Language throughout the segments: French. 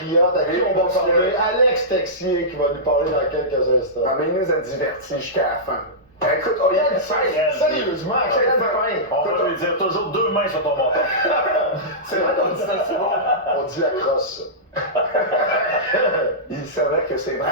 compatriote à qui on va parler, Alex Texier, qui va nous parler dans quelques instants. Ah, mais il nous a divertis jusqu'à la fin. Écoute, oh, il y a une fin. Sérieusement, quelle fin! On va lui dire toujours 2 mains sur ton menton. C'est vrai qu'on dit ça souvent. On dit la crosse. Il savait que c'est vrai.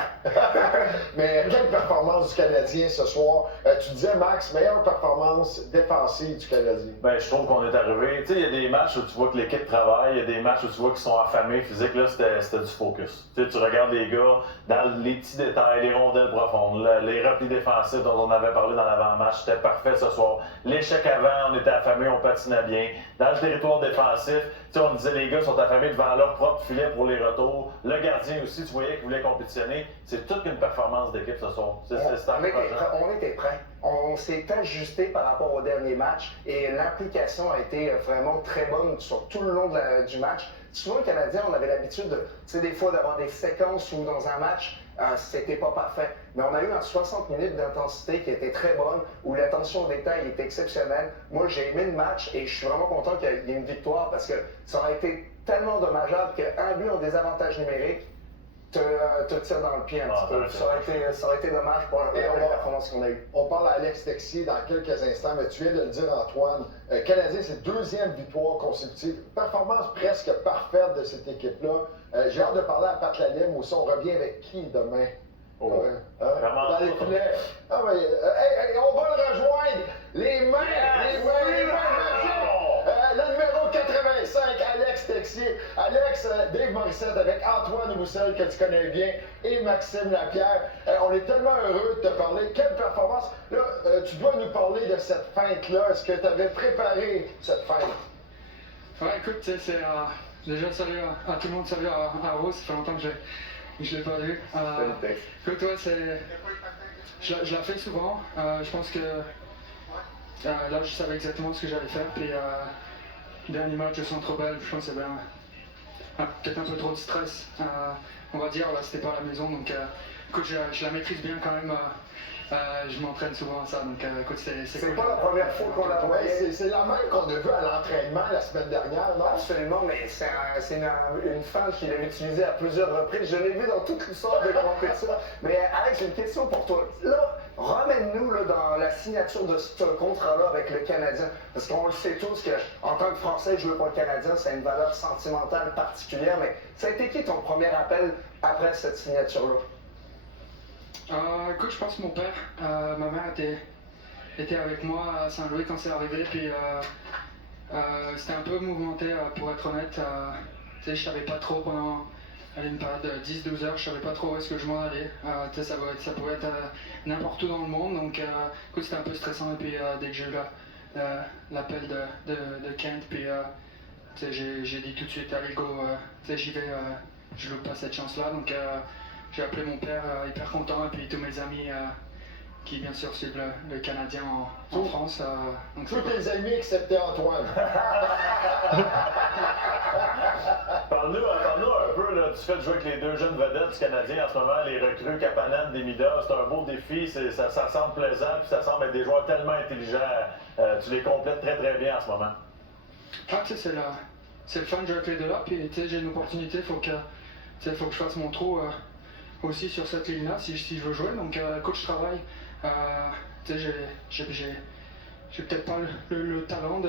Mais quelle performance du Canadien ce soir? Tu disais, Max, meilleure performance défensive du Canadien. Ben, je trouve qu'on est arrivé. Tu sais, il y a des matchs où tu vois que l'équipe travaille, il y a des matchs où tu vois qu'ils sont affamés physiques. Là, c'était du focus. Tu sais, tu regardes les gars dans les petits détails, les rondelles profondes, les replis défensifs dont on avait parlé dans l'avant-match. C'était parfait ce soir. L'échec avant, on était affamés, on patinait bien. Dans le territoire défensif, tu sais, on disait les gars sont affamés devant leur propre filet pour les retours. Le gardien aussi, tu voyais qu'il voulait compétitionner. C'est toute une performance d'équipe ce soir. On était prêts. On s'est ajusté par rapport au dernier match et l'implication a été vraiment très bonne sur tout le long du match. Souvent, le Canadien, on avait l'habitude, tu sais, des fois d'avoir des séquences où dans un match, c'était pas parfait. Mais on a eu un 60 minutes d'intensité qui était très bonne, où l'attention au détail était exceptionnelle. Moi, j'ai aimé le match et je suis vraiment content qu'il y ait une victoire parce que ça aurait été tellement dommageable qu'un but en désavantage numérique te tire dans le pied un petit peu. Ça aurait été dommage pour la performance qu'on a eue. On parle à Alex Texier dans quelques instants, mais tu viens de le dire, Antoine. Canadien, c'est 2e victoire consécutive. Performance presque parfaite de cette équipe-là. J'ai hâte de parler à Pat Lalime aussi. On revient avec qui demain? Oh. Dans les filets. Ah, mais, on va le rejoindre. Les mains! Le numéro 85, Alex Texier. Alex, Dave Morissette avec Antoine Roussel, que tu connais bien, et Maxime Lapierre. On est tellement heureux de te parler. Quelle performance! Là, tu dois nous parler de cette feinte-là. Est-ce que tu avais préparé cette feinte? Ouais, écoute, c'est déjà salut à tout le monde, salut à Rose, ça fait longtemps que je l'ai pas vu. Écoute, ouais, je la fais souvent. Je pense que là, je savais exactement ce que j'allais faire. Puis, dernier match de Centre Bell, je pense qu'il y avait peut-être un peu trop de stress. On va dire, là, c'était pas à la maison. Donc, écoute, je la maîtrise bien quand même. Je m'entraîne souvent à ça, donc écoute, c'est cool. pas la première fois qu'on la voyait. C'est la même qu'on a vue à l'entraînement la semaine dernière, non? Absolument, mais c'est une feinte qu'il a utilisée à plusieurs reprises. Je l'ai vu dans toutes sortes de compétitions. Mais Alex, j'ai une question pour toi. Là, ramène-nous dans la signature de ce contrat-là avec le Canadien. Parce qu'on le sait tous qu'en tant que Français, jouer pour le Canadien, c'est une valeur sentimentale particulière. Mais ça a été qui ton premier appel après cette signature-là? Écoute, je pense que mon père, ma mère était avec moi à Saint-Louis quand c'est arrivé, puis c'était un peu mouvementé pour être honnête. Tu sais, je savais pas trop pendant une période de 10-12 heures, je savais pas trop où est-ce que je m'en allais. Tu sais, ça pouvait être n'importe où dans le monde, donc écoute, c'était un peu stressant. Et puis dès que j'ai eu l'appel de Kent, puis tu sais, j'ai dit tout de suite, allez go, tu sais, j'y vais, je loupe pas cette chance-là, donc. J'ai appelé mon père hyper content et puis tous mes amis qui bien sûr suivent le Canadien en France. Donc tous tes amis excepté Antoine. Parle-nous un peu là, du fait de jouer avec les 2 jeunes vedettes du Canadien en ce moment, les recrues Kapanen, Demida. C'est un beau défi, ça semble plaisant puis ça semble être des joueurs tellement intelligents. Tu les complètes très très bien en ce moment. Ah, tu sais, c'est le fun de jouer avec les 2 là, puis tu sais, j'ai une opportunité, faut que je fasse mon trou. Aussi sur cette ligne-là, si je veux jouer. Donc, coach, je travaille. Tu sais, j'ai peut-être pas le talent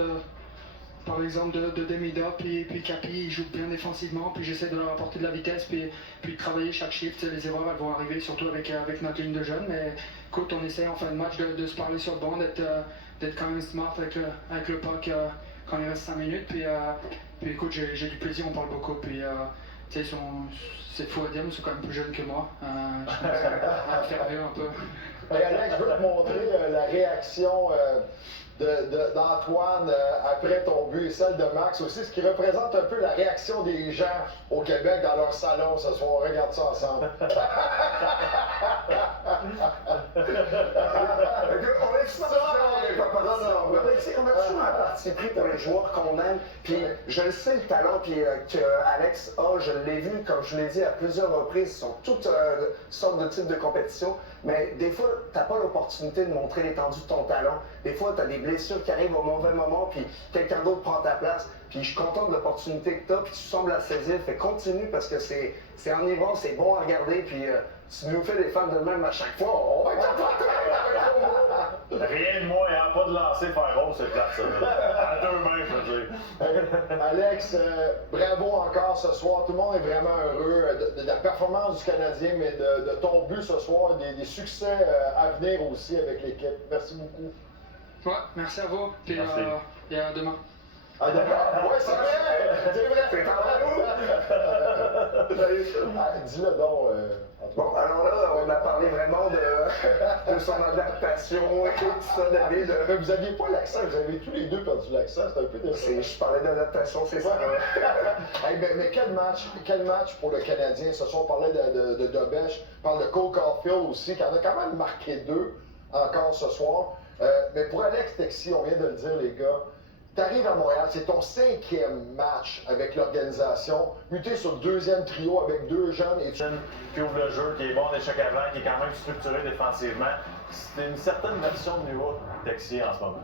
par exemple, de Demida, puis Capi, il joue bien défensivement, puis j'essaie de leur apporter de la vitesse, puis de travailler chaque shift. Les erreurs, elles vont arriver, surtout avec notre ligne de jeunes. Mais écoute, on essaie en fin de match de se parler sur le banc, d'être quand même smart avec le puck quand il reste 5 minutes. Puis écoute, j'ai du plaisir, on parle beaucoup. Puis, tu sais, c'est fou à dire, mais ils sont quand même plus jeunes que moi. Je pense à faire vieux un peu. Et Alex, je veux te montrer la réaction d'Antoine après ton but et celle de Max aussi, ce qui représente un peu la réaction des gens au Québec dans leur salon ce soir. On regarde ça ensemble. On est ça, on n'est pas parti. On a toujours un parti pris pour les joueurs qu'on aime. Puis je le sais, le talent que Alex a, je l'ai vu, comme je l'ai dit à plusieurs reprises, sur toutes sortes de types de compétitions. Mais des fois, tu n'as pas l'opportunité de montrer l'étendue de ton talent. Des fois, tu as des blessures qui arrivent au mauvais moment, puis quelqu'un d'autre prend ta place. Puis je suis content de l'opportunité que tu as, puis tu sembles la saisir. Fait continue parce que c'est enivrant, c'est bon à regarder, puis tu nous fais des fans de même à chaque fois. On va être Rien de moins, hein? Pas de lancer, faire rose, c'est plate, ça. À deux mains, je veux dire. Alex, bravo encore ce soir. Tout le monde est vraiment heureux de la performance du Canadien, mais de ton but ce soir, des succès à venir aussi avec l'équipe. Merci beaucoup. Ouais, merci à vous. Puis, Merci. et à demain. Ah, d'accord. Oui, c'est vrai! C'est vrai! C'est Ah, dis-le donc. Bon, alors là, on a parlé vraiment de son adaptation et tout ça, David. Mais vous aviez pas l'accent, vous avez tous les deux perdu l'accent, c'est un peu décevant. Je parlais d'adaptation, c'est ça. Hey, mais quel match pour le Canadien. Ce soir, on parlait de Dobesch, on parle de Cole Caulfield aussi, qui en a quand même marqué 2 encore ce soir. Mais pour Alex Texier, on vient de le dire, les gars, tu arrives à Montréal, c'est ton 5e match avec l'organisation, muté sur le 2e trio avec 2 jeunes et Jeune qui ouvre le jeu, qui est bon en échec avant, qui est quand même structuré défensivement. C'est une certaine version de New York Texier en ce moment.